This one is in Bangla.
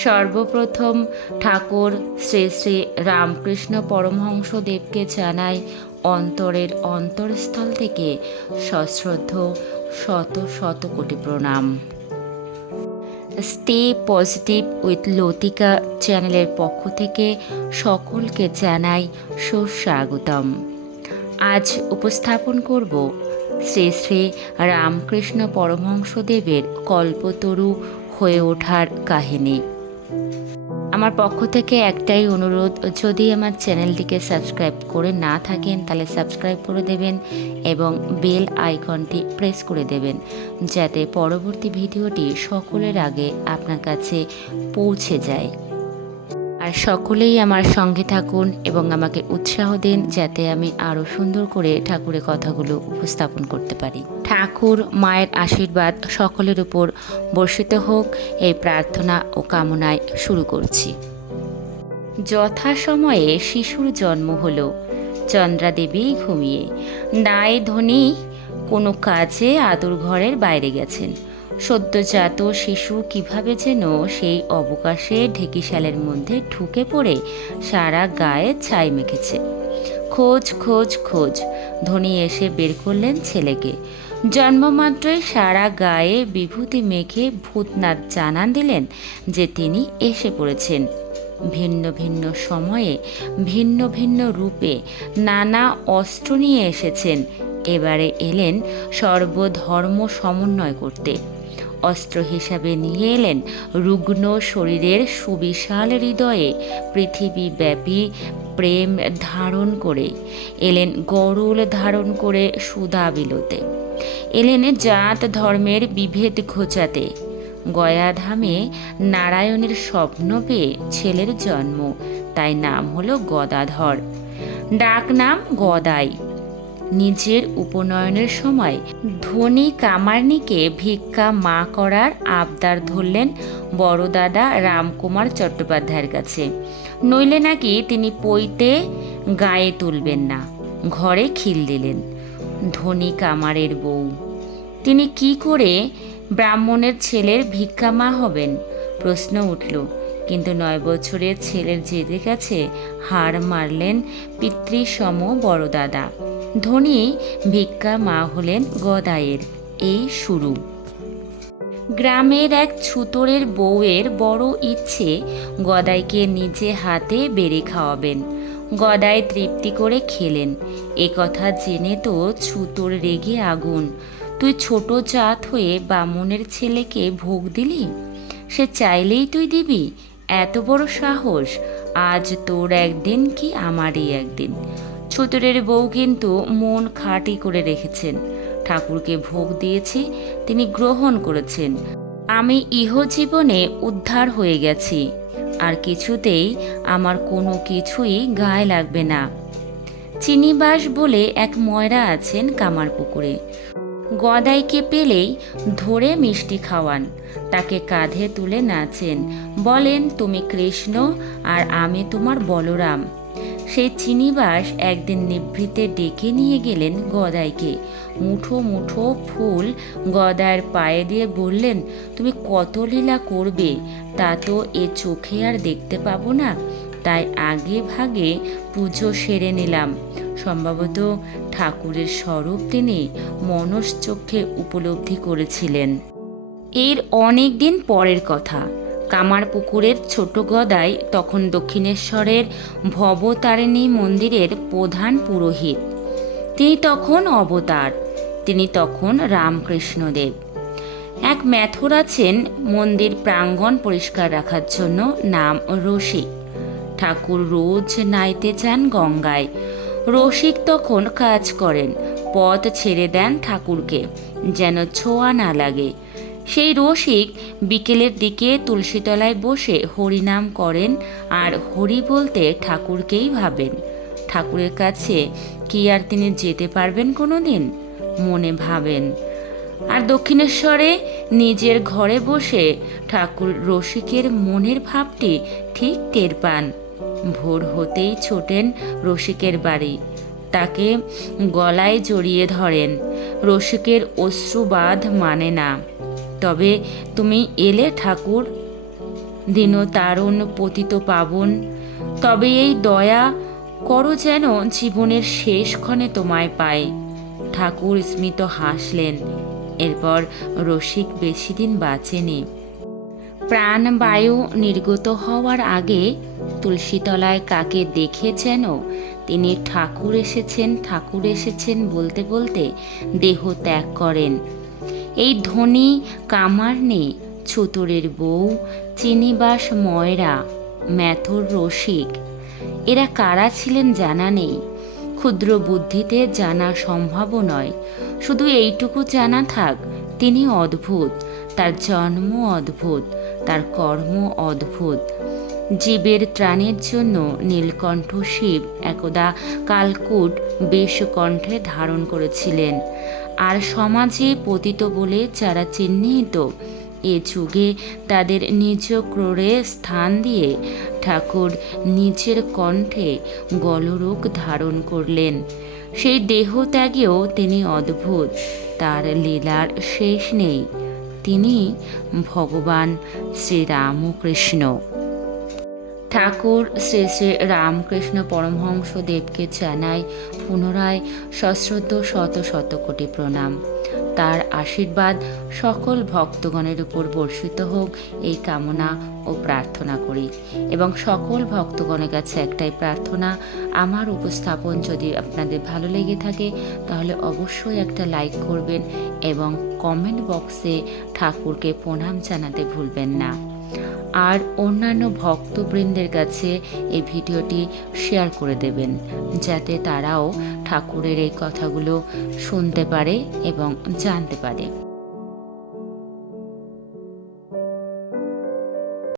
সর্বপ্রথম ঠাকুর শ্রী শ্রী রামকৃষ্ণ পরমহংসদেবকে জানাই অন্তরের অন্তরস্থল থেকে সশ্রদ্ধ শত শত কোটি প্রণাম। স্টে পজিটিভ উইথ লতিকা চ্যানেলের পক্ষ থেকে সকলকে জানাই সুস্বাগতম। আজ উপস্থাপন করব শ্রী শ্রী রামকৃষ্ণ পরমহংসদেবের কল্পতরু হয়ে ওঠার কাহিনী। আমার পক্ষ থেকে একটাই অনুরোধ, যদি আমার চ্যানেলটিকে সাবস্ক্রাইব করে না থাকেন, তাহলে সাবস্ক্রাইব করে দেবেন এবং বেল আইকনটি প্রেস করে দেবেন, যাতে পরবর্তী ভিডিওটি সকলের আগে আপনার কাছে পৌঁছে যায়। আর সকলেই আমার সঙ্গে থাকুন এবং আমাকে উৎসাহ দিন যাতে আমি আরও সুন্দর করে ঠাকুরের কথাগুলো উপস্থাপন করতে পারি। ঠাকুর মায়ের আশীর্বাদ সকলের উপর বর্ষিত হোক এই প্রার্থনা ও কামনায় শুরু করছি। যথাসময়ে শিশুর জন্ম হলো, চন্দ্রাদেবী ঘুমিয়ে। দায় ধনী কোনো কাজে আদর ঘরের বাইরে গেছেন। সদ্যজাত শিশু কীভাবে যেন সেই অবকাশে ঢেকিশালের মধ্যে ঢুকে পড়ে, সারা গায়ে ছাই মেখেছে। খোঁজ খোঁজ খোঁজ, ধনী এসে বের করলেন ছেলেকে। জন্মমাত্রই সারা গায়ে বিভূতি মেখে ভূতনাথ জানান দিলেন যে তিনি এসে পড়েছেন। ভিন্ন ভিন্ন সময়ে, ভিন্ন ভিন্ন রূপে নানা অস্ত্র নিয়ে এসেছেন। এবারে এলেন সর্বধর্ম সমন্বয় করতে। অস্ত্র হিসাবে নিয়ে এলেন। রুগ্ন শরীরের সুবিশাল হৃদয়ে পৃথিবীব্যাপী প্রেম ধারণ করে, এলেন গরুল ধারণ করে সুদা বিলোতে এলেন জাত ধর্মের বিভেদ ঘোচাতে। গয়াধামে নারায়ণের স্বপ্ন পেয়ে ছেলের জন্ম, তাই নাম হলো গদাধর। ডাক নাম গদাই। নিজের উপনয়নের সময় ধনী কামারনিকে ভিক্ষা মা করার আবদার ধরলেন বড় দাদা রামকুমার চট্টোপাধ্যায়ের কাছে। নইলে নাকি তিনি পইতে গায়ে তুলবেন না, ঘরে খিল দিলেন ধনী কামারের বউ। তিনি কি করে ব্রাহ্মণের ছেলের ভিক্ষা মা হবেন? প্রশ্ন উঠল। কিন্তু নয় বছরের ছেলের জেদের কাছে হার মারলেন পিতৃসম বড় দাদা ধনী ভিক্ষা মা হলেন গদায়ের এই শুরু। গ্রামের এক ছুতরের বউয়ের বড় ইচ্ছে, গদাইকে নিজে হাতে বেড়ে খাওয়াবেন। গদাই তৃপ্তি করে খেলেন। এ কথা জেনে তো ছুতর রেগে আগুন। তুই ছোট জাত হয়ে বামুনের ছেলেকে ভোগ দিলি? সে চাইলেই তুই দিবি? এত বড় সাহস! আজ তোর একদিন কি আমারই একদিন? ছুতরের বউ কিন্তু মন খাঁটি করে রেখেছেন। ঠাকুরকে ভোগ দিয়েছি, তিনি গ্রহণ করেছেন। আমি ইহজীবনে উদ্ধার হয়ে গেছি। আর কিছুতেই আমার কোনো কিছুই গায়ে লাগবে না। চিনিবাস বলে এক ময়রা আছেন কামার পুকুরে। গদাইকে পেলেই ধরে মিষ্টি খাওয়ান। তাকে কাঁধে তুলে নাচেন। বলেন, তুমি কৃষ্ণ, আর আমি তোমার বলরাম। সেই চিনিবাস একদিন নিভৃতে ডেকে নিয়ে গেলেন গদাইকে। মুঠো মুঠো ফুল গদায়ের পায়ে দিয়ে বললেন, তুমি কত লীলা করবে? তা তো এ চোখে আর দেখতে পাবো না। তাই আগে ভাগে পুজো সেরে নিলাম। সম্ভবত ঠাকুরের স্বরূপ তিনি মনশ্চক্ষে উপলব্ধি করেছিলেন। এর অনেক দিন পরের কথা। কামারপুকুরের ছোট গদাই তখন দক্ষিণেশ্বরের ভবতারিণী মন্দিরের প্রধান পুরোহিত। তিনি তখন অবতার, তিনি তখন রামকৃষ্ণদেব। এক ম্যাথর আছেন মন্দির প্রাঙ্গণ পরিষ্কার রাখার জন্য নাম রসিক। ঠাকুর রোজ নাইতে যান গঙ্গায়। রসিক তখন কাজ করেন, পথ ছেড়ে দেন ঠাকুরকে, যেন ছোঁয়া না লাগে। সেই রসিক বিকেলের দিকে তুলসীতলায় বসে হরিনাম করেন আর হরি বলতে ঠাকুরকেই ভাবেন। ঠাকুরের কাছে কি আর তিনি যেতে পারবেন কোনো দিন মনে ভাবেন। আর দক্ষিণেশ্বরে নিজের ঘরে বসে ঠাকুর রসিকের মনের ভাবটি ঠিক টের পান। ভোর হতেই ছোটেন রসিকের বাড়ি। তাকে গলায় জড়িয়ে ধরেন। রসিকের অশ্রুবাদ মানে না। তবে তুমি এলে ঠাকুর দিন তারুণ পতিত পাবন। তবে এই দয়া করো যেন জীবনের শেষক্ষণে তোমায় পায় ঠাকুর স্মিত হাসলেন, এরপর রসিক বেশি দিন বাঁচেনি। প্রাণবায়ু নির্গত হওয়ার আগে তুলসীতলায় কাকে দেখেছেন তিনি ঠাকুর এসেছেন ঠাকুর এসেছেন বলতে বলতে দেহ ত্যাগ করেন। এই ধনী কামারনে ছুতরের বউ চিনিবাস ময়রা, ম্যাথর রসিক। এরা কারা ছিলেন জানা নেই, ক্ষুদ্র বুদ্ধিতে জানা সম্ভবও নয়। শুধু এইটুকু জানা থাক, তিনি অদ্ভুত, তার জন্ম অদ্ভুত, তার কর্ম অদ্ভুত। জীবের ত্রাণের জন্য নীলকণ্ঠ শিব একদা কালকুট বেশ কণ্ঠে ধারণ করেছিলেন। আর সমাজে পতিত বলে যারা চিহ্নিত, এ যুগে তাদের নিজ ক্রোড়ে স্থান দিয়ে ঠাকুর নিজের কণ্ঠে গলরোগ ধারণ করলেন। সেই দেহত্যাগেও তিনি অদ্ভুত, তার লীলার শেষ নেই। তিনি ভগবান শ্রীরামকৃষ্ণ। ঠাকুর শ্রী শ্রী রামকৃষ্ণ পরমহংস দেবকে জানায় পুনরায় সশ্রদ্ধ শত শত কোটি প্রণাম। তার আশীর্বাদ সকল ভক্তগণের উপর বর্ষিত হোক এই কামনা ও প্রার্থনা করি। এবং সকল ভক্তগণের কাছে একটাই প্রার্থনা, আমার উপস্থাপন যদি আপনাদের ভালো লেগে থাকে, তাহলে অবশ্যই একটা লাইক করবেন এবং কমেন্ট বক্সে ঠাকুরকে প্রণাম জানাতে ভুলবেন না। আর অন্যান্য ভক্তবৃন্দের কাছে এই ভিডিওটি শেয়ার করে দেবেন, যাতে তারাও ঠাকুরের এই কথাগুলো শুনতে পারে এবং জানতে পারে।